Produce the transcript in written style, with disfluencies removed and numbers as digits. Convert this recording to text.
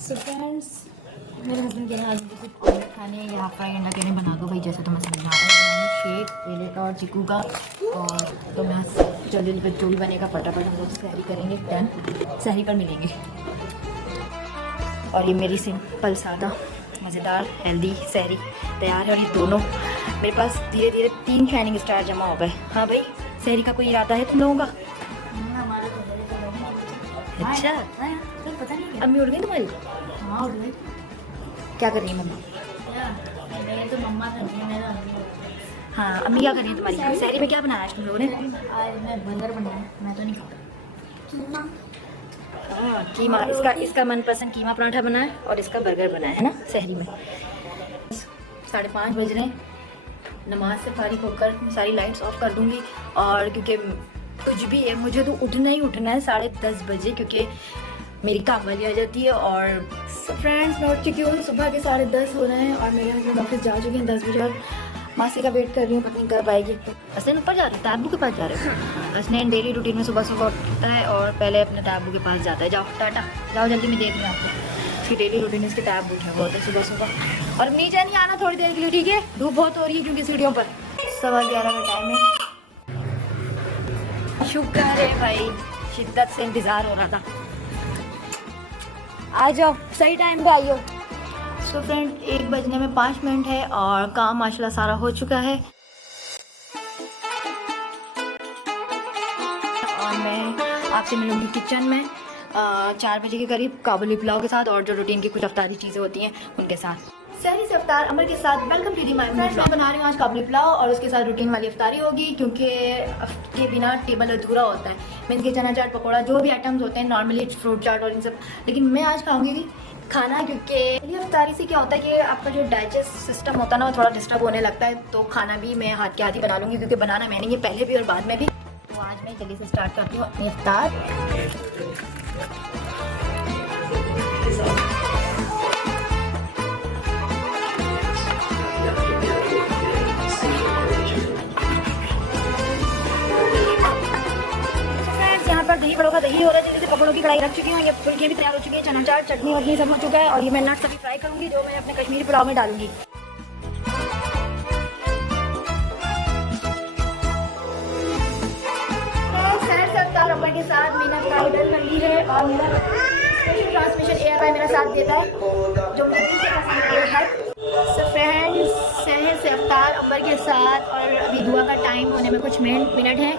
So friends, मेरे husband कह रहे हैं आज मुझे सिर्फ ऑमलेट खाने हैं या फ्राई अंडा कह रहे हैं बना दो भाई, जैसे तो मैं समझ आता है शेक केले का और चीकू का। और तो मैं जल्दी जल्दी जो भी बनेगा फटाफट हम लोग सहरी करेंगे, डन। सहरी पर मिलेंगे। और ये मेरी सिंपल सादा मज़ेदार हेल्दी सहरी तैयार है। और ये दोनों मेरे पास धीरे धीरे 3 शाइनिंग स्टार जमा हो गए। हाँ भाई, सहरी का कोई इरादा है तुम लोगों का? अच्छा, पता नहीं अम्मी उड़ गई तुम्हारी? हाँ उड़ गई। क्या कर रही है मम्मा? मेरे तो मम्मा कर रही है, मेरा हाँ, अम्मी क्या कर रही है तुम्हारी? सहरी में क्या बनाया आज तुम लोगों ने? आज मैं बर्गर बनाया, मैं तो नहीं खाता। हाँ, कीमा। इसका मनपसंद कीमा पराठा बना है और इसका बर्गर बना है ना सहरी में। 5:30 बज रहे हैं। नमाज से फारिग होकर सारी लाइट्स ऑफ कर दूंगी। और क्योंकि कुछ भी है, मुझे तो उठना ही उठना है 10:30 बजे, क्योंकि मेरी काम वाली आ जाती है। और फ्रेंड्स, मैं उठ चुकी हूँ, सुबह के 10:30 हो रहे हैं और मेरे हस्बैंड ऑफिस जा चुके हैं 10 बजे। और मासी का वेट कर रही हूँ, पता नहीं कब आएगी। हसनैन ऊपर जा रहे हैं, ताबू के पास जा रहे हैं। हसनैन डेली रूटीन में सुबह सुबह उठता है और पहले अपने ताबू के पास जाता है। जाओ टाटा, जाओ जल्दी, मैं देख रही हूँ आपको। इसकी डेली रूटीन इसके ताबू उठा हुआ होता है सुबह सुबह। और नीचे नहीं आना थोड़ी देर के लिए, ठीक है? धूप बहुत हो रही है क्योंकि सीढ़ियों पर 11:15 का टाइम है। शुक्र है भाई, शिद्दत से इंतज़ार हो रहा था। आ जाओ, सही टाइम पे आई हो। सो फ्रेंड, 1 बजने में 5 मिनट है और काम माशाल्लाह सारा हो चुका है। और मैं आपसे मिलूंगी किचन में 4 बजे के करीब काबुली पुलाव के साथ और जो रूटीन की कुछ अफ्तारी चीज़ें होती हैं उनके साथ। सहरी से अफ्तार अमर के साथ welcome to the my friends. मैं बना रही हूँ आज काबुली पुलाव और उसके साथ रूटीन वाली अफ्तारी होगी, क्योंकि के बिना टेबल अधूरा होता है। मीन्स के चना चाट, पकौड़ा, जो भी आइटम्स होते हैं नॉर्मली, फ्रूट चाट और इन सब। लेकिन मैं आज खाऊंगी खाना, क्योंकि ये अफ्तारी से क्या होता है कि आपका जो डाइजेस्ट सिस्टम होता है ना, वो थोड़ा डिस्टर्ब होने लगता है। तो खाना भी मैं हाथ के हाथ ही बना लूँगी, क्योंकि बनाना मैंने ये पहले भी और बाद में भी। तो आज मैं जल्दी से स्टार्ट करती हूँ अपनी अफ्तार। दही बड़ों का दही हो रहा है, जैसे पकौड़ों की कढ़ाई रख चुकी हूँ। ये फुलकियाँ भी तैयार हो चुकी हैं, चना चाट, चटनी वटनी सब हो चुका है। और ये मैं नट्स अभी फ्राई करूँगी, जो मैं अपने कश्मीरी पुलाव में डालूंगी। रबर के साथ मीना फ्राई डल कर ली है और मेरा ट्रांसमिशन एयर बाय मेरा साथ देता है, जो मुझे दिल से पसंद है। सो फ्रेंड्स, सहर से अफ्तार अंबर के साथ। और अभी दुआ का टाइम होने में कुछ मिनट है।